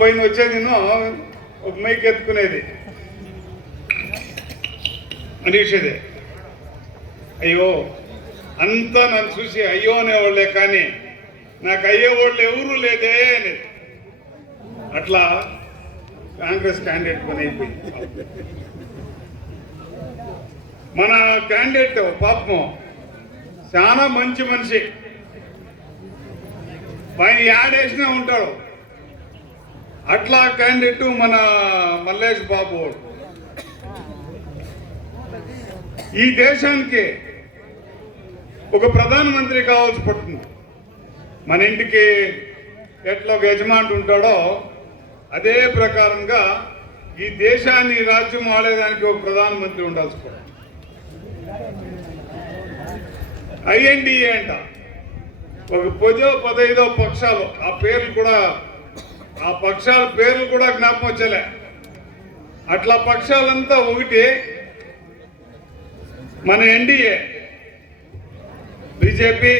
పైన వచ్చేది నేను ఒక మైక్ ఎత్తుకునేది అనేసేదే. అయ్యో అంతా నన్ను చూసి అయ్యో అనేవాళ్ళే, కానీ నాకు అయ్యేవాళ్ళు ఎవరూ లేదే అనేది. అట్లా కాంగ్రెస్ క్యాండిడేట్ పని అయిపోయింది. మన క్యాండిడేట్ పాపం చాలా మంచి మనిషి, ఆయన యాడేసినా ఉంటాడు. అట్లా క్యాండిడేట్ మన మల్లేష్ బాబు. ఈ దేశానికి ఒక ప్రధానమంత్రి కావాల్సి పడుతుంది. మన ఇంటికి ఎట్లా ఒక యజమాని ఉంటాడో అదే ప్రకారంగా ఈ దేశాన్ని రాజ్యం ఆడేదానికి ఒక ప్రధానమంత్రి ఉండాల్సి పడుతుంది. ఐఎన్డిఏ అంట, ఒక 15 పక్షాలు, ఆ పేర్లు కూడా, ఆ పక్షాల పేర్లు కూడా జ్ఞాపకం వచ్చలే. అట్లా పక్షాలంతా ఒకటి. మన ఎన్డీఏ, బీజేపీ,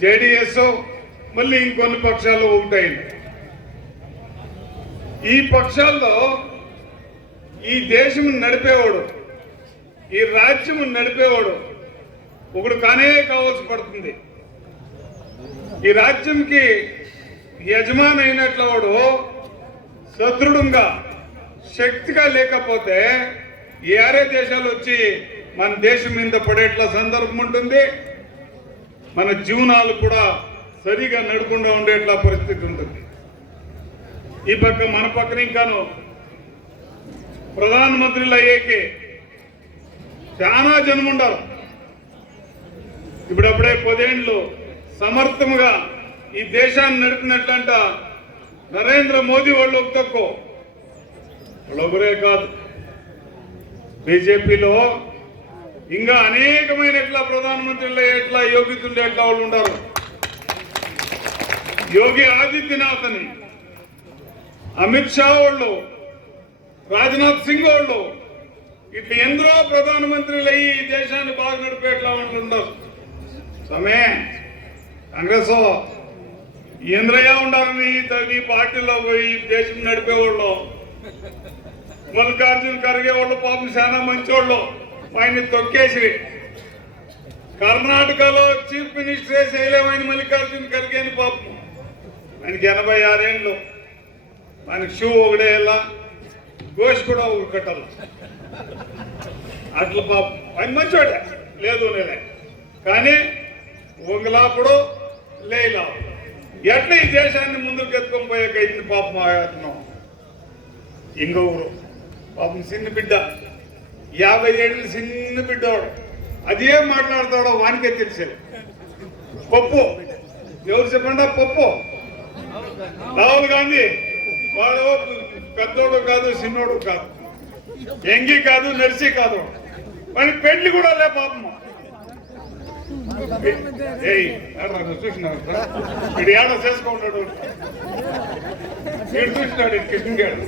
జేడీఎస్, మళ్ళీ ఇంకొన్ని పక్షాలు ఒకటైంది. ఈ పక్షాల్లో ఈ దేశం నడిపేవాడు, ఈ రాజ్యం నడిపేవాడు ఒకడు కానే కావాల్సి పడుతుంది. ఈ రాజ్యంకి యజమాని అయినట్లు వాడు సదృఢంగా శక్తిగా లేకపోతే ఏరే దేశాలు వచ్చి మన దేశం మీద పడేట్ల సందర్భం ఉంటుంది. మన జీవనాలు కూడా సరిగా నడకుండా ఉండేట్లా పరిస్థితి ఉంటుంది. ఈ పక్క మన పక్కన ఇంకాను ప్రధానమంత్రులు అయ్యేకి చాలా జనం ఉండాలి. ఇప్పుడప్పుడే 10 ఏళ్ళు సమర్థముగా ఈ దేశాన్ని నడిపినట్లంట నరేంద్ర మోదీ వాళ్ళు తక్కువ వాళ్ళొకరే కాదు, బీజేపీలో ఇంకా అనేకమైన ఎట్లా ప్రధానమంత్రులు ఎట్లా యోగ్యత ఉండే ఎట్లా వాళ్ళు ఉంటారు. యోగి ఆదిత్యనాథ్ అని, అమిత్ షా వాళ్ళు, రాజ్నాథ్ సింగ్ వాళ్ళు, ఇట్లా ఎందరో ప్రధానమంత్రులు అయ్యి ఈ దేశాన్ని బాగా నడిపేట్లా ఉంటుంటారు. సమే కాంగ్రెస్ ఇంద్రయ్య ఉండాలని ఈ పార్టీలో పోయి దేశం నడిపేవాళ్ళు, మల్లికార్జున ఖర్గే వాళ్ళు పాపం చాలా మంచివాళ్ళు, ఆయన తొక్కేసి కర్ణాటకలో చీఫ్ మినిస్టరే చేయలేమైన మల్లికార్జున ఖర్గే అని పాపం. ఆయనకి 86 ఏళ్ళు, ఆయనకి షూ ఒకటే వెళ్ళా, గోష్ కూడా ఒకటి కట్టాలి. అట్లా పాపం ఆయన మంచివాడే, లేదు నేనే, కానీ ఒంగలాపుడు లేలా ఎట్లా ఈ దేశాన్ని ముందుకు ఎత్తుకొని పోయాక అయింది పాపం. ఆయత్నం ఇంకొకరు పాపం చిన్న బిడ్డ, 50 ఏళ్ళు చిన్న బిడ్డవాడు, అదేం మాట్లాడతాడో వానికే తెలిసేది. పప్పు ఎవరు చెప్పండి, పప్పు రాహుల్ గాంధీ వాడు పెద్దోడు కాదు, చిన్నోడు కాదు, ఎంగి కాదు, నర్సీ కాదు, వానికి పెళ్లి కూడా లే పాపం. చూసినా వీడు ఏడో చేసుకుంటాడు, వీడు చూసినాడు కృష్ణగాడు,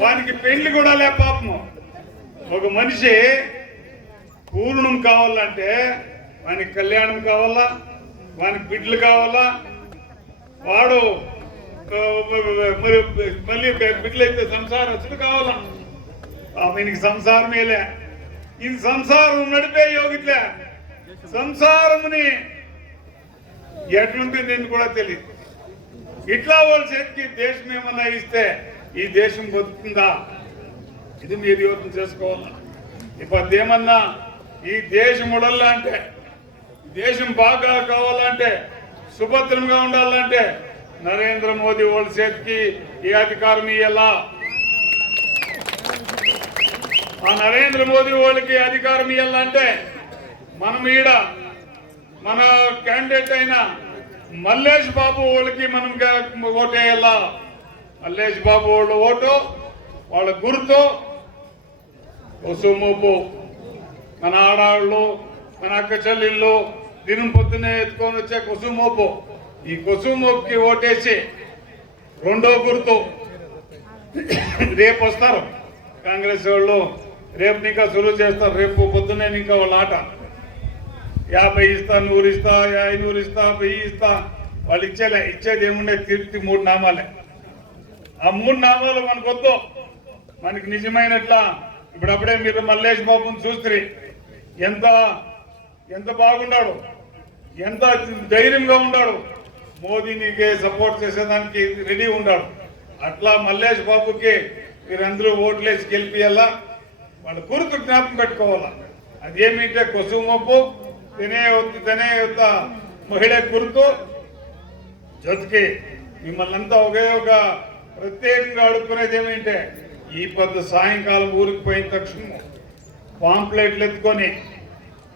వానికి పెళ్లి కూడా లే పాపము. ఒక మనిషి పూర్ణం కావాలంటే వానికి కళ్యాణం కావాలా, వానికి బిడ్డలు కావాలా, వాడు మరి మళ్ళీ బిడ్డలైతే సంసారం వచ్చి కావాలా. ఈయనకి సంసారమేలే, ఈ సంసారం నడిపే యోగిట్లే, సంసారముని ఎట్లుంటే నేను కూడా తెలియదు. ఇట్లా వాళ్ళ చేతికి దేశం ఏమన్నా ఇస్తే ఈ దేశం బతుకుతుందా? ఇది మీరు యోచన చేసుకోవాలా. ఇప్పుడు ఏమన్నా ఈ దేశం ఉడల్లంటే, దేశం బాగా కావాలంటే, సుభద్రంగా ఉండాలంటే నరేంద్ర మోదీ వాళ్ళ చేతికి ఈ అధికారం ఇయ్యాలా. ఆ నరేంద్ర మోదీ వాళ్ళకి అధికారం ఇవ్వాలంటే మనం ఈడ మన క్యాండిడేట్ అయిన మల్లేష్ బాబు వాళ్ళకి మనం ఓటేయాలా. మల్లేష్ బాబు వాళ్ళ ఓటు, వాళ్ళ గుర్తు కొసుమోపు. మన ఆడవాళ్ళు, మన అక్క చెల్లెళ్ళు దినం పొద్దునే ఎత్తుకొని వచ్చే కొసుమోపు. ఈ కొసుమోపుకి ఓటేసి రెండో గుర్తు రేపు వస్తారు కాంగ్రెస్ వాళ్ళు, రేపు ఇంకా సులువు చేస్తారు. రేపు పొద్దున్నే ఇంకా వాళ్ళ ఆట 50 ఇస్తా, 100 ఇస్తా, 500 ఇస్తా, 1000 ఇస్తా, వాళ్ళు ఇచ్చేది ఏముండే తీర్చి 3 నామాలే. ఆ 3 నామాలు మనకు వద్దు. మనకి నిజమైనట్లా ఇప్పుడప్పుడే మీరు మల్లేష్ బాబుని చూస్తే ఎంత బాగున్నాడు, ఎంత ధైర్యంగా ఉన్నాడు, మోదీనికి సపోర్ట్ చేసేదానికి రెడీ ఉన్నాడు. అట్లా మల్లేష్ బాబుకి మీరందరూ ఓట్లేసి గెలిపియాలా. వాళ్ళ గుర్తు జ్ఞాపకం పెట్టుకోవాలా. అదేమిటంటే కొసుమొప్పు తనే మహిళ గుర్తు. జೊತೆಗೆ మిమ్మల్ని అంతా ఒకే ఒక ప్రత్యేకంగా అడుక్కునేది ఏమిటంటే ఈ పొద్దు సాయంకాలం ఊరికి పోయిన తక్షణ పాంప్లెట్లు ఎత్తుకొని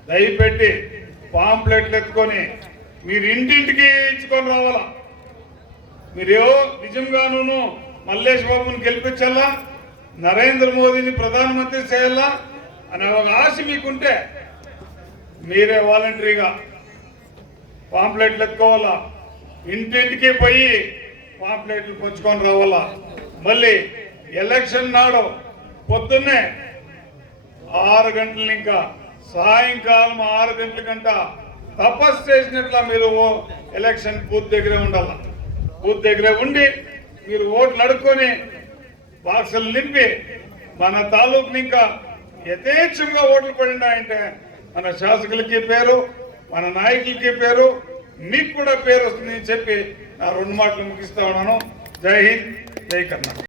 దయపెట్టి పాంప్లెట్లు ఎత్తుకొని మీరు ఇంటింటికి ఇచ్చుకొని రావాలా. మీరేవో నిజంగానూ మల్లేష్ బాబుని గెలిపించాలా, నరేంద్ర మోదీని ప్రధానమంత్రి చేయాలా అనే ఒక ఆశ మీకుంటే మీరే వాలంటరీగా పాంప్లెట్లు ఎత్తుకోవాలా, ఇంటింటికి పోయి పాంప్లెట్లు పంచుకొని రావాలా. మళ్ళీ ఎలక్షన్ నాడు పొద్దున్నే 6 గంటల ఇంకా సాయంకాలం 6 గంటల కంట తపస్సు చేసినట్లా మీరు ఎలక్షన్ బూత్ దగ్గరే ఉండాల. బూత్ దగ్గరే ఉండి మీరు ఓట్లు అడుక్కొని బాక్సులు నింపి మన తాలూకుని ఇంకా యథేచ్ఛంగా ఓట్లు పడిండాయంటే మన శాసకులకి పేరు, మన నాయకులకి పేరు, మీకు కూడా పేరు వస్తుందని చెప్పి నా 2 మాటలు ముగిస్తా ఉన్నాను. జై హింద్, జై కర్ణాటక.